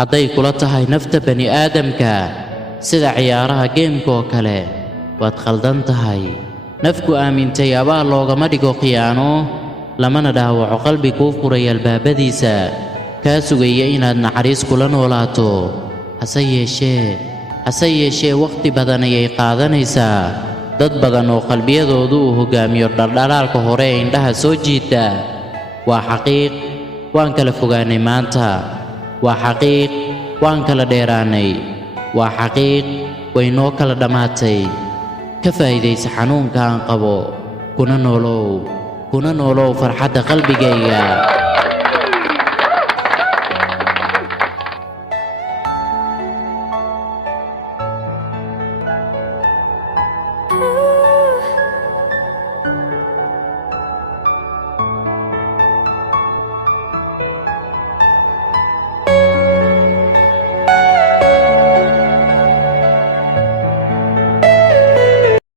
hadday kula tahay nafta bani aadamka sida ciyaaraha geemka oo kale waad khaldan tahay. nafku aamintay abaal loogama dhigo khiyaano, lamana dhaawaco qalbi kuu furay albaabadiisa kaa sugaya inaad naxariis kula noolaato. hase yeeshee wakhti badan ayay qaadanaysaa. dad badan oo qalbiyadoodu uu hoggaamiyo dhaldhalaalka hore ee indhaha soo jiita. waa xaqiiq waan kala fogaanay maanta. waa xaqiiq waan kala dheeraanay. waa xaqiiq way noo kala dhammaatay. ka faa'iidaysa xanuunka aan qabo, kuna noolow farxadda qalbigayga.